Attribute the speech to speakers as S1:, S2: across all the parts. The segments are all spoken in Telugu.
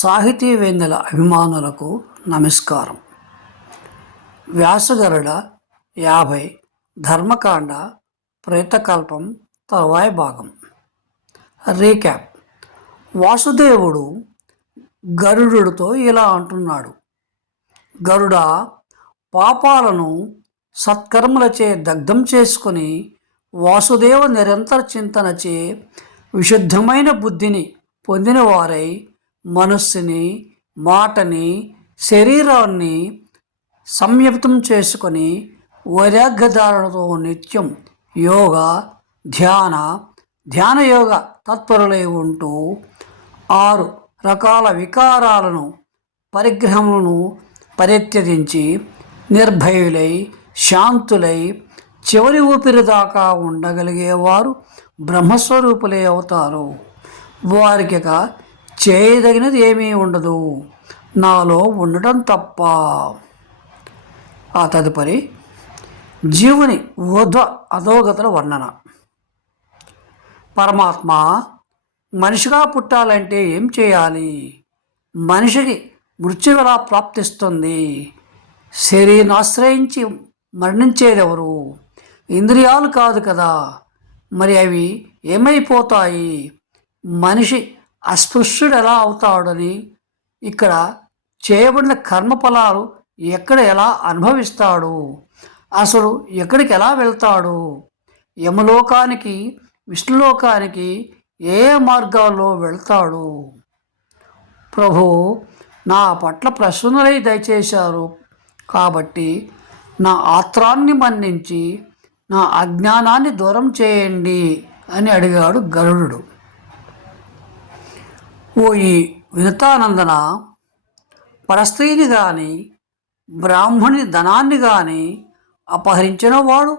S1: సాహితీవేందల అభిమానులకు నమస్కారం. వ్యాసగరుడ యాభై ధర్మకాండ ప్రేతకల్పం తరువాయి భాగం. రీక్యాప్. వాసుదేవుడు గరుడుతో ఇలా అంటున్నాడు. గరుడ పాపాలను సత్కర్మలచే దగ్ధం చేసుకొని వాసుదేవ నిరంతర చింతనచే విశుద్ధమైన బుద్ధిని పొందిన వారై మనస్సుని మాటని శరీరాన్ని సంయుక్తం చేసుకొని వైరాగ్యధారణతో నిత్యం యోగ ధ్యాన ధ్యాన యోగ తత్పరులై ఉంటూ ఆరు రకాల వికారాలను పరిగ్రహములను పరిత్యజించి నిర్భయులై శాంతులై చివరి ఊపిరి దాకా ఉండగలిగేవారు బ్రహ్మస్వరూపులే అవుతారు. వారికి చేయదగినది ఏమీ ఉండదు. నాలో ఉండటం తప్ప. ఆ తదుపరి జీవుని ఊర్ధ్వ అధోగతుల వర్ణన. పరమాత్మ మనిషిగా పుట్టాలంటే ఏం చేయాలి? మనిషికి మృత్యు ఎలా ప్రాప్తిస్తుంది? శరీరాన్ని ఆశ్రయించి మరణించేదెవరు? ఇంద్రియాలు కాదు కదా. మరి అవి ఏమైపోతాయి? మనిషి అస్పృశ్యుడు ఎలా అవుతాడని ఇక్కడ చేయబడిన కర్మఫలాలు ఎక్కడ ఎలా అనుభవిస్తాడు? అసలు ఎక్కడికి ఎలా వెళ్తాడు? యమలోకానికి విష్ణులోకానికి ఏ మార్గాల్లో వెళ్తాడు? ప్రభు నా పట్ల ప్రసన్నులై దయచేశారు కాబట్టి నా ఆత్రాన్ని మన్నించి నా అజ్ఞానాన్ని దూరం చేయండి అని అడిగాడు గరుడు ఓ ఈ వినతానందన పరస్త్రీని కానీ బ్రాహ్మణి ధనాన్ని కానీ అపహరించిన వాడు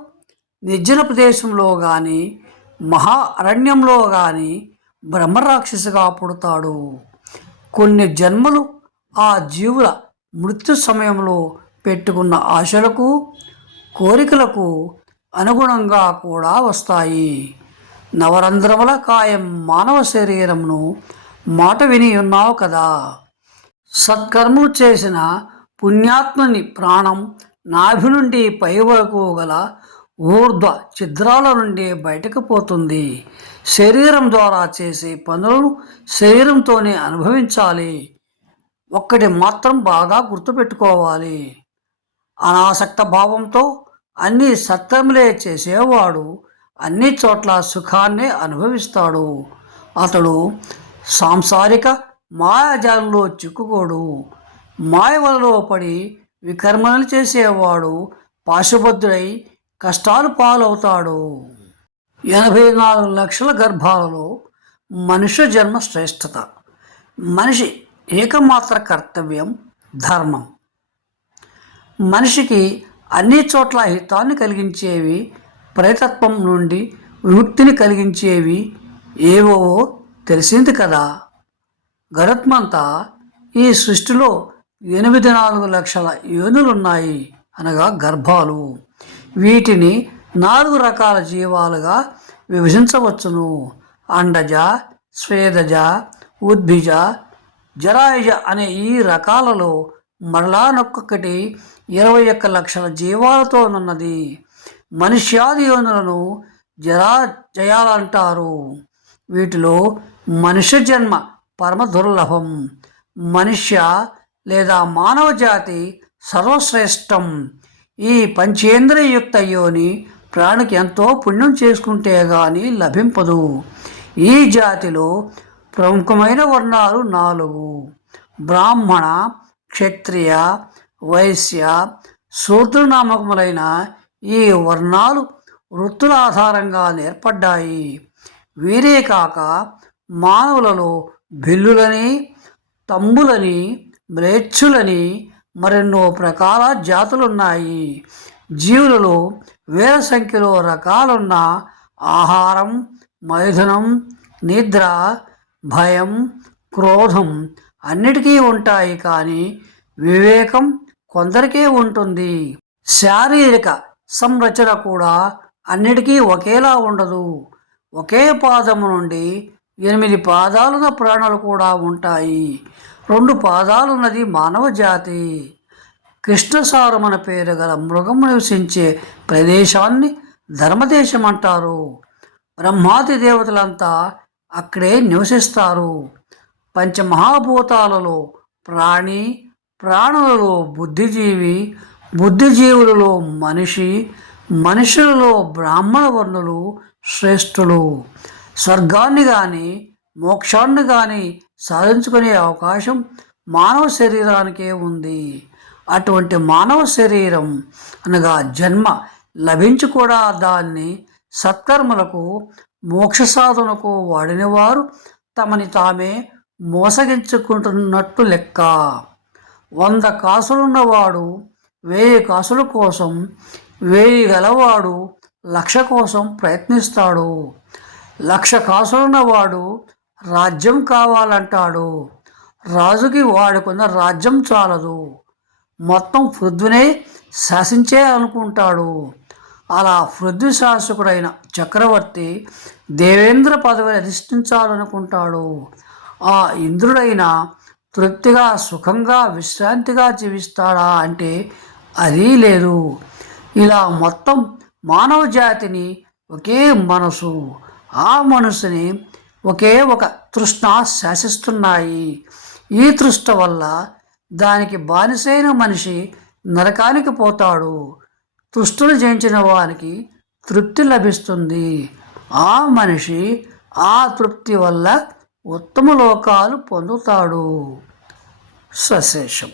S1: నిర్జన ప్రదేశంలో కానీ మహా అరణ్యంలో కానీ బ్రహ్మరాక్షసిగా పుడతాడు. కొన్ని జన్మలు ఆ జీవుల మృత్యు సమయంలో పెట్టుకున్న ఆశలకు కోరికలకు అనుగుణంగా కూడా వస్తాయి. నవరంధ్రముల కాయం మానవ శరీరమును మాట విని ఉన్నావు కదా. సత్కర్మలు చేసిన పుణ్యాత్మని ప్రాణం నాభి నుండి పై వరకు గల ఊర్ధ్వ ఛిద్రాల నుండి బయటకు పోతుంది. శరీరం ద్వారా చేసే పనులను శరీరంతోనే అనుభవించాలి. ఒక్కటి మాత్రం బాగా గుర్తుపెట్టుకోవాలి. అనాసక్త భావంతో అన్ని సత్కర్మలే చేసేవాడు అన్ని చోట్ల సుఖాన్ని అనుభవిస్తాడు. అతడు సాంసారిక మాయాజాలంలో చిక్కుకోడు. మాయ వలలో పడి వికర్మలు చేసేవాడు పాశుభద్రుడై కష్టాలు పాలవుతాడు. ఎనభై నాలుగు లక్షల గర్భాలలో మనుష్య జన్మ శ్రేష్టత మనిషి ఏకమాత్ర కర్తవ్యం ధర్మం. మనిషికి అన్ని చోట్ల హితాన్ని కలిగించేవి ప్రేతత్వం నుండి విముక్తిని కలిగించేవి ఏవో తెలిసింది కదా? గరుత్మంతా ఈ సృష్టిలో ఎనిమిది నాలుగు లక్షల ఏనులున్నాయి అనగా గర్భాలు. వీటిని నాలుగు రకాల జీవాలుగా విభజించవచ్చును. అండజ స్వేదజ ఉద్భిజ జరాయుజ అనే ఈ రకాలలో మరలా నొక్కొక్కటి ఇరవై ఒక్క లక్షల జీవాలతోనున్నది. మనుష్యాది యోనులను జరా జయాలంటారు. వీటిలో మనుష్య జన్మ పరమ దుర్లభం మనుష్య లేదా మానవ జాతి సర్వశ్రేష్టం. ఈ పంచేంద్రియయుక్త యోని ప్రాణికి ఎంతో పుణ్యం చేసుకుంటే గాని లభింపదు. ఈ జాతిలో ప్రముఖమైన వర్ణాలు నాలుగు. బ్రాహ్మణ క్షత్రియ వైశ్య శూద్రనామకములైన ఈ వర్ణాలు వృత్తుల ఆధారంగా ఏర్పడ్డాయి. వీరే కాక మానవులలో బిల్లులని తంబులని మ్లేచ్చులని మరెన్నో ప్రకాల జాతులున్నాయి. జీవులలో వేల సంఖ్యలో రకాలున్న ఆహారం మైథునం నిద్ర భయం క్రోధం అన్నిటికీ ఉంటాయి కానీ వివేకం కొందరికే ఉంటుంది. శారీరక సంరచన కూడా అన్నిటికీ ఒకేలా ఉండదు. ఒకే పాదము నుండి ఎనిమిది పాదాలున్న ప్రాణులు కూడా ఉంటాయి. రెండు పాదాలున్నది మానవ జాతి. కృష్ణసారమన పేరు గల మృగం నివసించే ప్రదేశాన్ని ధర్మదేశం అంటారు. బ్రహ్మాది దేవతలంతా అక్కడే నివసిస్తారు. పంచమహాభూతాలలో ప్రాణి ప్రాణులలో బుద్ధిజీవి బుద్ధిజీవులలో మనిషి మనుషులలో బ్రాహ్మణ వర్ణులు శ్రేష్ఠులు. స్వర్గాన్ని కానీ మోక్షాన్ని కానీ సాధించుకునే అవకాశం మానవ శరీరానికే ఉంది. అటువంటి మానవ శరీరం అనగా జన్మ లభించి కూడా దాన్ని సత్కర్మలకు మోక్ష సాధనకు వాడిన వారు తమని తామే మోసగించుకుంటున్నట్టు లెక్క. వంద కాసులున్నవాడు వేయి కాసుల కోసం వేయి గలవాడు లక్ష కోసం ప్రయత్నిస్తాడు. లక్ష కాసులున్నవాడు రాజ్యం కావాలంటాడు. రాజుకి వాడుకున్న రాజ్యం చాలదు. మొత్తం పృథ్వీనే శాసించే అనుకుంటాడు. అలా పృథ్వీ శాసకుడైన చక్రవర్తి దేవేంద్ర పదవిని అధిష్ఠించాలనుకుంటాడు. ఆ ఇంద్రుడైన తృప్తిగా సుఖంగా విశ్రాంతిగా జీవిస్తాడా అంటే అది లేదు. ఇలా మొత్తం మానవ జాతిని ఒకే మనసు ఆ మనసుని ఒకే ఒక తృష్ణ శాసిస్తున్నాయి. ఈ తృష్ట వల్ల దానికి బానిసైన మనిషి నరకానికి పోతాడు. తృష్టులు జయించిన వానికి తృప్తి లభిస్తుంది. ఆ మనిషి ఆ తృప్తి వల్ల ఉత్తమ లోకాలు పొందుతాడు. సశేషం.